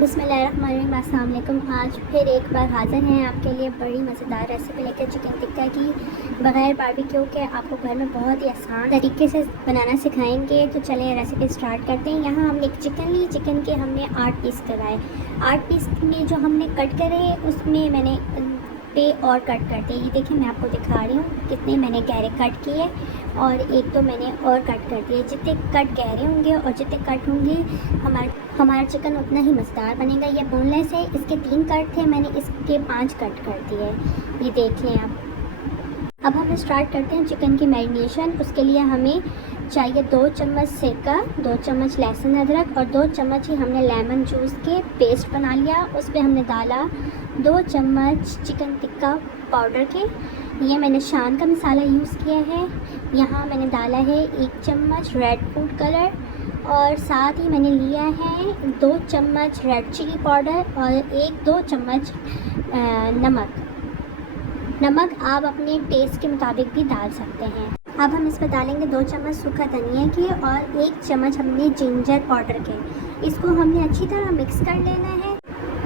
बिस्मिल्लाहिर्रहमानिर्रहीम, अस्सलाम वालेकुम। आज फिर एक बार हाज़िर हैं आपके लिए बड़ी मज़ेदार रेसिपी लेकर, चिकन टिक्का की बग़ैर बारबेक्यू के आपको घर में बहुत ही आसान तरीके से बनाना सिखाएंगे। तो चलें रेसिपी स्टार्ट करते हैं। यहाँ हमने एक चिकन ली, चिकन के हमने 8 पीस कराए। 8 पीस में जो हमने कट करे उसमें मैंने पे और कट करते हैं। ये देखिए, मैं आपको दिखा रही हूँ कितने मैंने गहरे कट किए और एक तो मैंने और कट कर दिए। जितने कट गहरे होंगे और जितने कट होंगे हमारा चिकन उतना ही मज़ेदार बनेगा। ये बोनलेस है, इसके 3 कट थे, मैंने इसके 5 कट कर दिए। ये देख लें आप। अब हम स्टार्ट करते हैं चिकन की मैरिनेशन। उसके लिए हमें चाहिए 2 चम्मच सिरका, 2 चम्मच लहसुन अदरक और 2 चम्मच ही हमने लेमन जूस के पेस्ट बना लिया। उस पर हमने डाला 2 चम्मच चिकन टिक्का पाउडर के। ये मैंने शान का मसाला यूज़ किया है। यहाँ मैंने डाला है 1 चम्मच रेड फूड कलर और साथ ही मैंने लिया है 2 चम्मच रेड चिली पाउडर और 1-2 चम्मच नमक आप अपने टेस्ट के मुताबिक भी डाल सकते हैं। अब हम इस पर डालेंगे 2 चम्मच सूखा धनिया की और 1 चम्मच हमने जिंजर पाउडर के। इसको हमने अच्छी तरह मिक्स कर लेना है।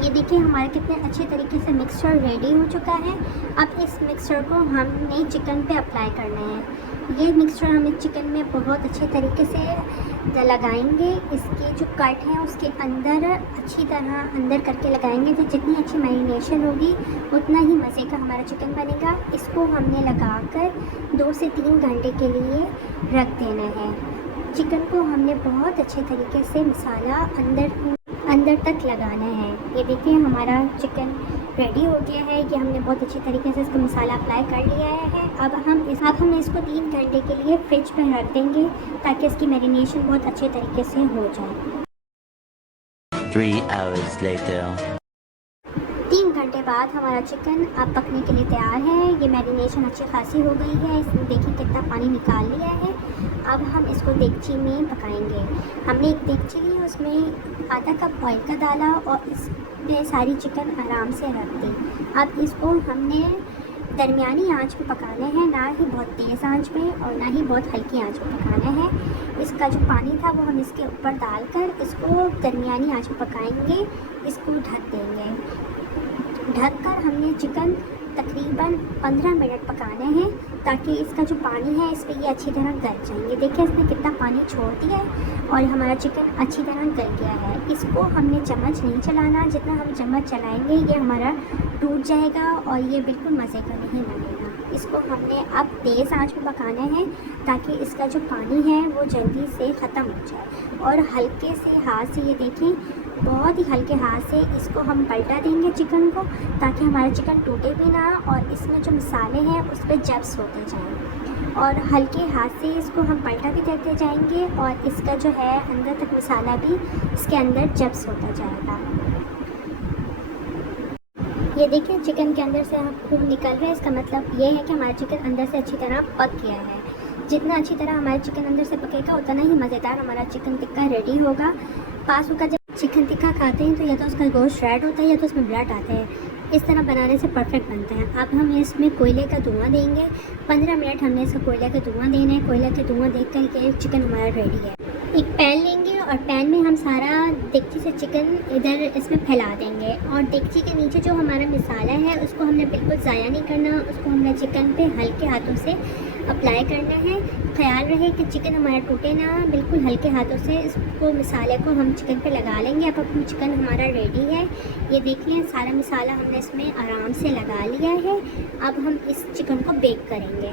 ये देखिए हमारा कितने अच्छे तरीके से मिक्सचर रेडी हो चुका है। अब इस मिक्सचर को हमने चिकन पे अप्लाई करना है। ये मिक्सचर हमें चिकन में बहुत अच्छे तरीके से लगाएंगे। इसके जो कट हैं उसके अंदर अच्छी तरह अंदर करके लगाएंगे। तो जितनी अच्छी मैरिनेशन होगी उतना ही मज़े का हमारा चिकन बनेगा। इसको हमने लगाकर 2 से 3 घंटे के लिए रख देना है। चिकन को हमने बहुत अच्छे तरीके से मसाला अंदर तक लगाना है। ये देखिए हमारा चिकन रेडी हो गया है। ये हमने बहुत अच्छे तरीके से इसको मसाला अप्लाई कर लिया है। अब हम इसको 3 घंटे के लिए फ्रिज पर रख देंगे ताकि इसकी मैरिनेशन बहुत अच्छे तरीके से हो जाए। 3 hours later. 3 घंटे बाद हमारा चिकन अब पकने के लिए तैयार है। ये मैरिनेशन अच्छी खासी हो गई है। इसमें देखिए कितना पानी निकाल लिया है। अब हम इसको देगची में पकाएंगे। हमने एक देगची ली, उसमें आधा कप ऑयल का डाला और इसमें सारी चिकन आराम से रख दी। अब इसको हमने दरमियानी आंच पे पकाना है, ना ही बहुत तेज़ आंच पे और ना ही बहुत हल्की आंच पे पकाना है। इसका जो पानी था वो हम इसके ऊपर डालकर इसको दरमियानी आंच पे पकाएंगे। इसको ढक देंगे। ढककर हमने चिकन तकरीबन 15 मिनट पकाना है ताकि इसका जो पानी है इस पर ये अच्छी तरह गल जाएंगे। देखिए इसने कितना पानी छोड़ दिया है और हमारा चिकन अच्छी तरह गल गया है। इसको हमने चम्मच नहीं चलाना, जितना हम चम्मच चलाएंगे ये हमारा टूट जाएगा और ये बिल्कुल मज़े का नहीं बनेगा। इसको हमने अब तेज़ आंच में पकाना है ताकि इसका जो पानी है वो जल्दी से ख़त्म हो जाए। और हल्के से हाथ से, ये देखें बहुत ही हल्के हाथ से इसको हम पलटा देंगे चिकन को ताकि हमारा चिकन टूटे भी ना और इसमें जो मसाले हैं उस पर जब्स होते जाएं। और हल्के हाथ से इसको हम पलटा भी देते जाएंगे और इसका जो है अंदर तक मसाला भी इसके अंदर जब्स होता जाएगा। ये देखिए चिकन के अंदर से खूब निकल रहा है। इसका मतलब ये है कि हमारा चिकन अंदर से अच्छी तरह पक गया है। जितना अच्छी तरह हमारा चिकन अंदर से पकेगा उतना ही मज़ेदार हमारा चिकन टिक्का रेडी होगा। पासू का जब चिकन टिक्का खाते हैं तो या तो उसका गोश्त रेड होता है या तो उसमें ब्लड आता है। इस तरह बनाने से परफेक्ट बनता है। अब हम इसमें कोयले का धुआं देंगे। 15 मिनट हमने इसका कोयले का धुआं देना है। कोयले का धुआं देख कर के चिकन हमारा रेडी है। एक पैन लेंगे और पैन में हम सारा देगची से चिकन इधर इसमें फैला देंगे और देगची के नीचे जो हमारा मसाला है उसको हमने बिल्कुल ज़ाया नहीं करना। उसको हमने चिकन पे हल्के हाथों से अप्लाई करना है। ख्याल रहे कि चिकन हमारा टूटे ना, बिल्कुल हल्के हाथों से इसको मसाले को हम चिकन पे लगा लेंगे। अब अपना चिकन हमारा रेडी है। ये देखिए सारा मसाला हमने इसमें आराम से लगा लिया है। अब हम इस चिकन को बेक करेंगे।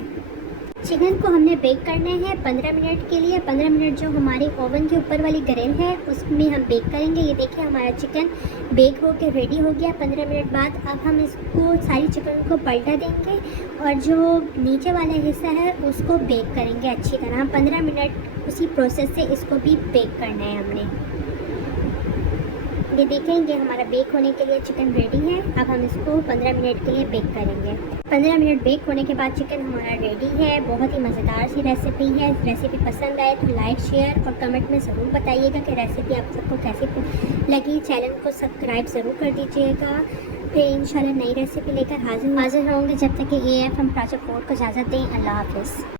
चिकन को हमने बेक करना है 15 मिनट के लिए। 15 मिनट जो हमारे ओवन के ऊपर वाली ग्रिल है उसमें हम बेक करेंगे। ये देखिए हमारा चिकन बेक होकर रेडी हो गया 15 मिनट बाद। अब हम इसको सारी चिकन को पलटा देंगे और जो नीचे वाला हिस्सा है उसको बेक करेंगे अच्छी तरह। 15 मिनट उसी प्रोसेस से इसको भी बेक करना है हमने। ये देखेंगे हमारा बेक होने के लिए चिकन रेडी है। अब हम इसको 15 मिनट के लिए बेक करेंगे। 15 मिनट बेक होने के बाद चिकन हमारा रेडी है। बहुत ही मज़ेदार सी रेसिपी है। रेसिपी पसंद आए तो लाइक, शेयर और कमेंट में ज़रूर बताइएगा कि रेसिपी आप सबको कैसी लगी। चैनल को सब्सक्राइब ज़रूर कर दीजिएगा। फिर इंशाल्लाह नई रेसिपी लेकर हाजिर होंगे। जब तक कि AFM प्रोजेक्ट 4 को इजाज़त दें। अल्लाह हाफ़िज़।